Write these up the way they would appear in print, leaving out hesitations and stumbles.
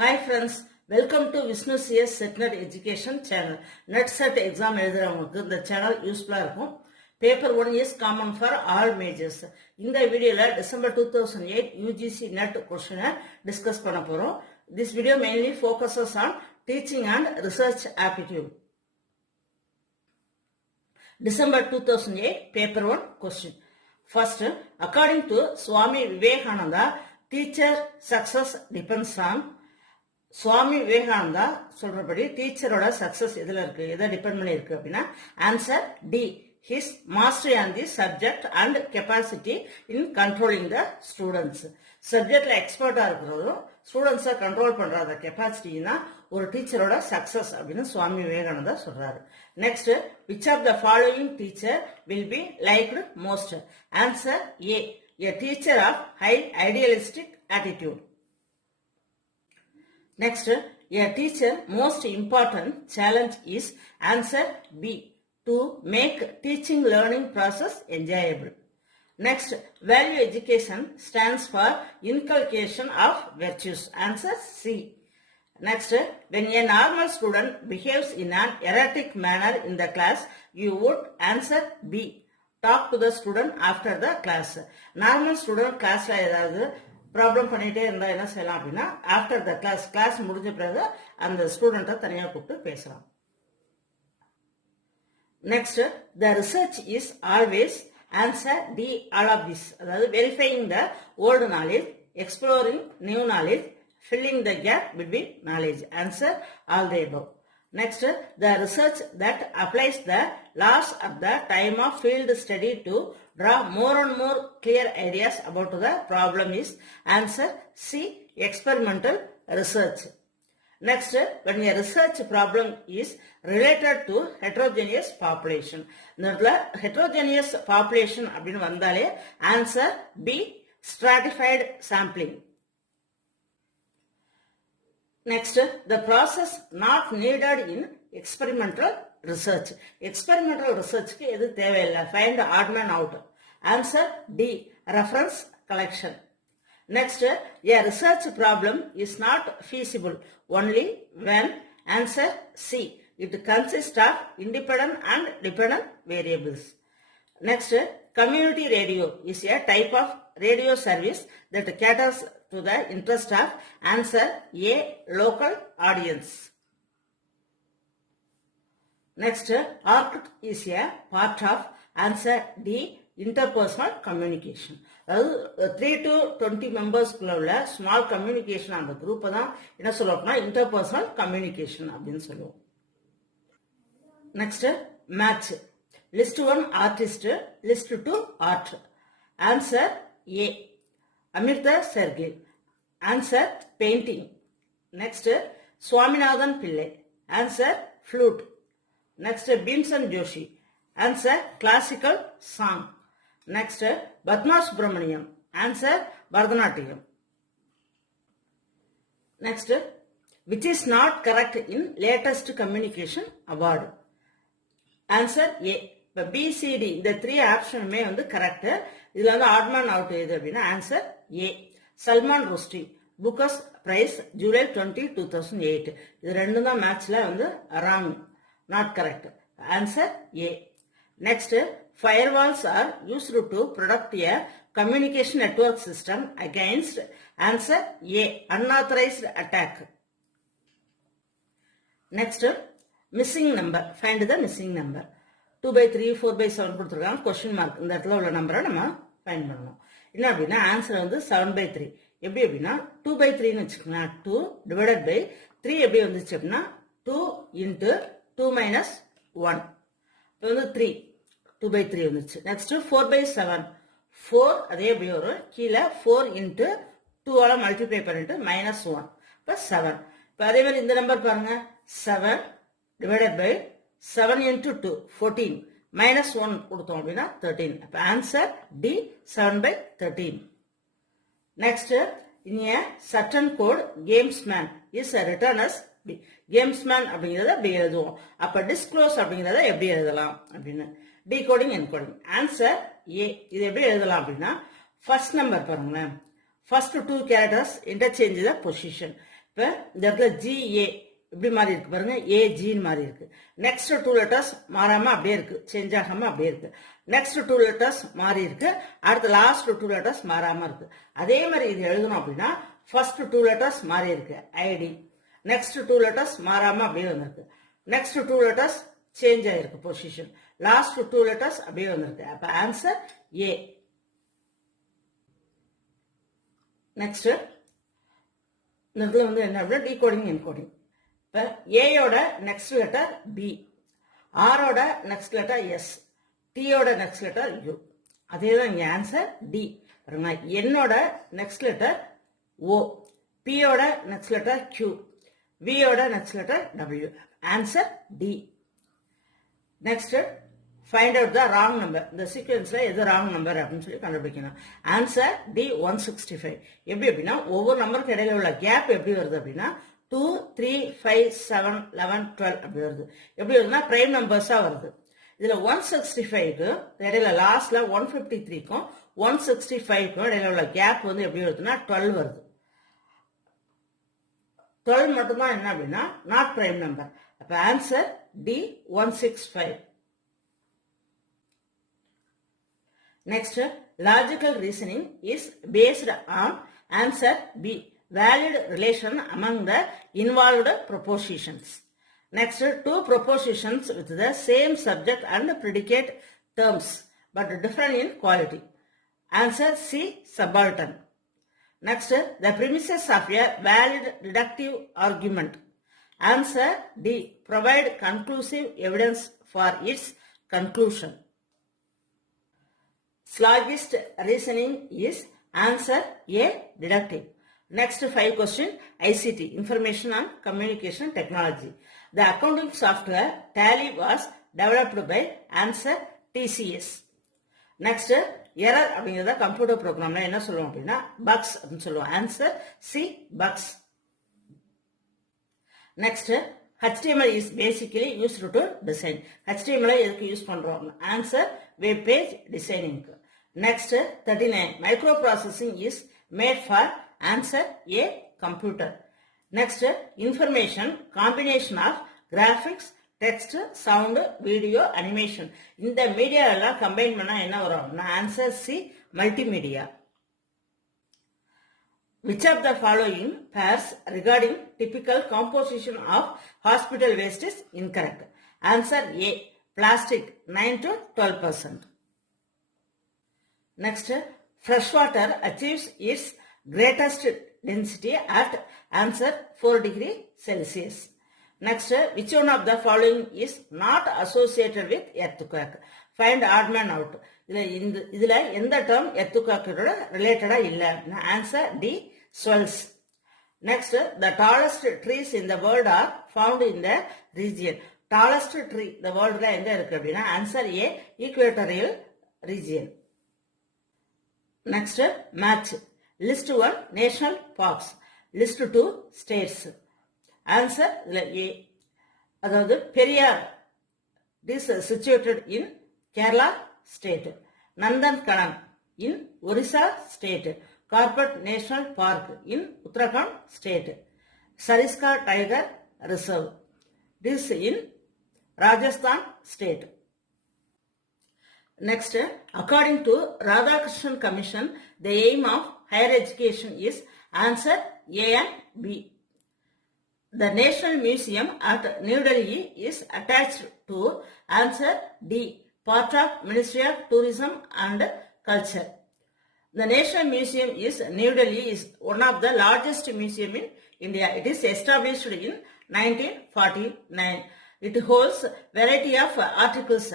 Hi friends, welcome to Vishnu CS SetNet Education channel. NetSet exam எழுதுறவங்களுக்கு இந்த channel யூஸ்ஃபுல்லா இருக்கும். Paper 1 is common for all majors. இந்த வீடியோல December 2008 UGC NET question discuss பண்ண போறோம். This video mainly focuses on teaching and research aptitude. December 2008 paper 1 question. First, according to Swami Vivekananda, teacher success depends on Swami Vivekananda சொல்றபடி டீச்சரோட success எதுல இருக்கு எதை depend பண்ணி இருக்கு அப்படின்னா answer D his mastery on the subject and capacity in controlling the students. சப்ஜெக்ட்ல எக்ஸ்பர்ட்டா இருக்கிறதும் ஸ்டூடெண்ட்ஸை கண்ட்ரோல் பண்ற அந்த கெப்பாசிட்டினா ஒரு டீச்சரோட சக்சஸ் அப்படின்னு சுவாமி விவேகானந்தா சொல்றாரு. Next, which of the following teacher will be liked most? Answer A, a teacher of high idealistic attitude. Next, a teacher most important challenge is answer B, to make teaching learning process enjoyable. Next, value education stands for inculcation of virtues. Answer C. Next, when a normal student behaves in an erratic manner in the class, you would answer B, talk to the student after the class. Normal student class la edavadhu problem பண்ணிட்டே இருந்தா என்ன செய்யலாம் அப்படின்னா after the class முடிஞ்ச பிறகு அந்த ஸ்டூடெண்ட்டை தனியா கூப்பிட்டு பேசலாம். Next, the research is always answer D all of this. அதாவது verifying the old knowledge, exploring new knowledge, filling the gap between knowledge. Answer all the above. Next, the research that applies the laws at the time of field study to draw more and more clear ideas about the problem is answer C, experimental research. Next, when a research problem is related to heterogeneous population. இந்த heterogeneous population அப்படின்னு வந்தாலே answer B, stratified sampling. Next, the process not needed in experimental research. Experimental research க்கு எது தேவையில்லை? Find odd man out. Answer D, reference collection. Next, a research problem is not feasible only when answer C, it consists of independent and dependent variables. Next, community radio is a type of radio service that caters to the interest of answer A, local audience. Next, ARC is a part of answer D, interpersonal communication. அதாவது 3 to 20 மெம்பர்ஸ்க்குள்ள உள்ள small communication அந்த குரூப்பை தான் என்ன சொல்லுவோம்னா interpersonal communication அப்படின்னு சொல்லுவோம். Next, match. List 1 artist, list 2 art. Answer A, Amrita Shergil. Answer painting. Next, Swaminathan Pillai. Answer flute. Next, Bhimsen Joshi. Answer classical song. Next, Padma Subrahmanyam. Answer Bharatanatyam. Next, which is not correct in latest communication award? Answer A. இப்போ BCD இந்த 3 ஆப்ஷனுமே வந்து correct. இதுல வந்து ஆட்மேன் out எது அப்படின்னா answer A, Salman Rushdie. Bookers prize July 20, 2008. இது ரெண்டும் தான் மேட்ச்ல வந்து wrong, not correct. Answer A. Next, firewalls are used to protect a communication network system against answer A, unauthorized attack. Next, missing number. Find the missing number. 2/3, 4/7 கொடுத்துருக்காங்க. Question mark இந்த இடத்துல உள்ள நம்பரை நம்ம ஃபைண்ட் பண்ணணும். என்ன அப்படின்னா ஆன்சர் வந்து 7/3. எப்படி அப்படின்னா 2/3ன்னு வச்சுக்கோங்க. 2 டிவைடட் பை 3 எப்படி வந்துச்சு அப்படின்னா 2 into 2 minus 1. இப்போ வந்து 3 2/3 வந்துச்சு. நெக்ஸ்ட் 4/7. 4 அதே எப்படி வரும்? கீழே 4 into 2 ஆல மல்டிப்ளை பண்ணிட்டு -1. இப்போ 7. இப்போ அதே மாதிரி இந்த நம்பர் பாருங்க. 7 டிவைடட் பை 7 into 2 14 -1 கொடுத்தோம் அப்படின்னா 13. அப்போ answer D, 7/13. Next, in a certain code gamesman is written as B. gamesman அப்படிங்கறத அப்படி எழுதுவோம். அப்ப disclose அப்படிங்கறத எப்படி எழுதலாம் அப்படின்னு decoding encoding. Answer A. இது எப்படி எழுதலாம் அப்படின்னா ஃபர்ஸ்ட் நம்பர் பாருங்களேன். First 2 characters interchange the position. இப்போ இந்த இடத்துல GA இப்படி மாறி இருக்கு பாருங்க, AGன்னு மாறி இருக்கு. நெக்ஸ்ட் 2 லெட்டர்ஸ் மாறாம அப்படியே இருக்கு, சேஞ்ச் ஆகாம அப்படியே இருக்கு. நெக்ஸ்ட் 2 லெட்டர்ஸ் மாறி இருக்கு, அடுத்த லாஸ்ட் 2 லெட்டர்ஸ் மாறாம இருக்கு. அதே மாதிரி இது எழுதணும் அப்படின்னா ஃபர்ஸ்ட் 2 லெட்டர்ஸ் மாறி இருக்கு, ID. நெக்ஸ்ட் 2 லெட்டர்ஸ் மாறாம அப்படியே வந்திருக்கு. நெக்ஸ்ட் 2 லெட்டர்ஸ் சேஞ்ச் ஆயிருக்கு பொசிஷன். லாஸ்ட் 2 லெட்டர்ஸ் அப்படியே வந்திருக்கு. அப்ப ஆன்சர் A. நெக்ஸ்ட் இந்த இடத்துல வந்து என்ன அப்படின்னா டீகோடிங் என்கோடிங். இப்போ ஏயோட நெக்ஸ்ட் லெட்டர் B, ஆரோட நெக்ஸ்ட் லெட்டர் S, Tயோட நெக்ஸ்ட் லெட்டர் U. அதே தான் இங்கே ஆன்சர் D. பாருங்க, என்னோட நெக்ஸ்ட் லெட்டர் O, Pயோட நெக்ஸ்ட் லெட்டர் Q, Vயோட next letter W. Answer D. Next find out the wrong number. இந்த சீக்வன்ஸ்ல எது ராங் நம்பர் அப்படின்னு சொல்லி கண்டுபிடிக்கணும். Answer D 165. எப்படி அப்படின்னா ஒவ்வொரு நம்பருக்கு இடையில உள்ள கேப் எப்படி வருது அப்படின்னா 2, 3, 5, 7, 11, 12 அப்படி வருது. எப்படி வருதுன்னா பிரைம் நம்பர்ஸா வருது. இதுல 165க்கு இடையில லாஸ்ட்ல 153க்கும் 165க்கும் இடையில உள்ள கேப் வந்து எப்படி வருதுன்னா 12 வருது. 12 மட்டும்தான் என்ன அப்படின்னா நாட் பிரைம் நம்பர். அப்ப answer D 165. Next, logical reasoning is based on answer B, valid relation among the involved propositions. Next, two propositions with the same subject and predicate terms but different in quality. Answer C, subaltern. Next, the premises of a valid deductive argument. Answer D, provide conclusive evidence for its conclusion. Slogist reasoning is answer A, deductive. Next 5 question, ICT, Information and Communication Technology. The accounting software Tally was developed by answer TCS. Next, error அப்படிங்கிறத computer ப்ரோக்ராம்ல என்ன சொல்லுவோம் அப்படின்னா bugs அப்படின்னு சொல்லுவோம். Answer C, bugs. Next, HTML is basically used to design. HTML எதுக்கு use பண்றோம்? Answer web page designing. Next, 39, microprocessing is made for answer A, computer. Next, information, combination of graphics, text, sound, video, animation. இந்த media எல்லாம் combine பண்ணா என்ன வரும்? Answer C, multimedia. Which of the following pairs regarding typical composition of hospital waste is incorrect? Answer A, plastic 9 to 12%. Next, freshwater achieves its greatest density at answer 4 degree Celsius. Next, which one of the following is not associated with earthquake? Find odd man out. இதுல எந்த term earthquake related இல்ல? Answer D, swells. Next, the tallest trees in the world are found in the region. Tallest tree the world எங்க இருக்கு அப்படின்னா answer A, equatorial region. Next, match. List 1 national parks. List 2 states. Answer A. அதாவது Periyar is situated in Kerala state. Nandankanan in Orissa state. Corporate National Park in Uttarakhand state. Sariska Tiger Reserve. This in Rajasthan state. Next, according to Radhakrishnan Commission, the aim of higher education is answer A and B. The National Museum at New Delhi is attached to answer D, part of Ministry of Tourism and Culture. The National Museum is New Delhi is one of the largest museum in India. It is established in 1949. It holds variety of articles.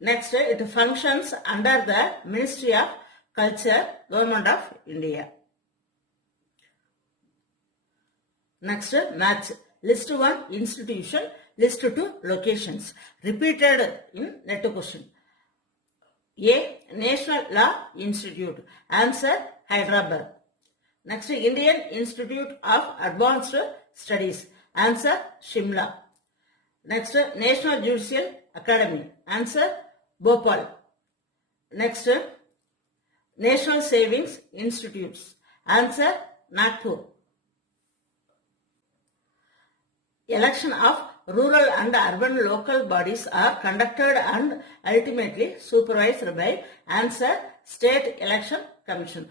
Next, it functions under the Ministry of Culture, Government of India. Next, match. List 1 institution, list 2 locations. Repeated in net question. A, National Law Institute. Answer, Hyderabad. Next, Indian Institute of Advanced Studies. Answer, Shimla. Next, National Judicial Academy. Answer, Bhopal. Next, National Savings Institutes. Answer, Nagpur. election of rural and urban local bodies are conducted and ultimately supervised by answer State Election Commission.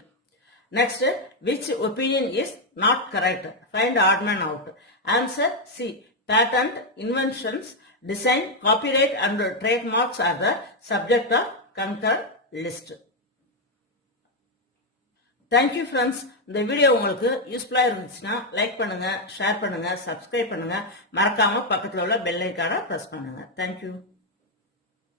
Next, which opinion is not correct? Find odd man out. Answer C. Patent, inventions, design, copyright and trademarks are the subject of concurred list. Thank you friends. இந்த video உங்களுக்கு யூஸ்ஃபுல்லா இருந்துச்சுன்னா like பண்ணுங்க, share பண்ணுங்க, subscribe பண்ணுங்க, மறக்காம பக்கத்துல உள்ள பெல் ஐகானை பிரஸ் பண்ணுங்க. Thank you.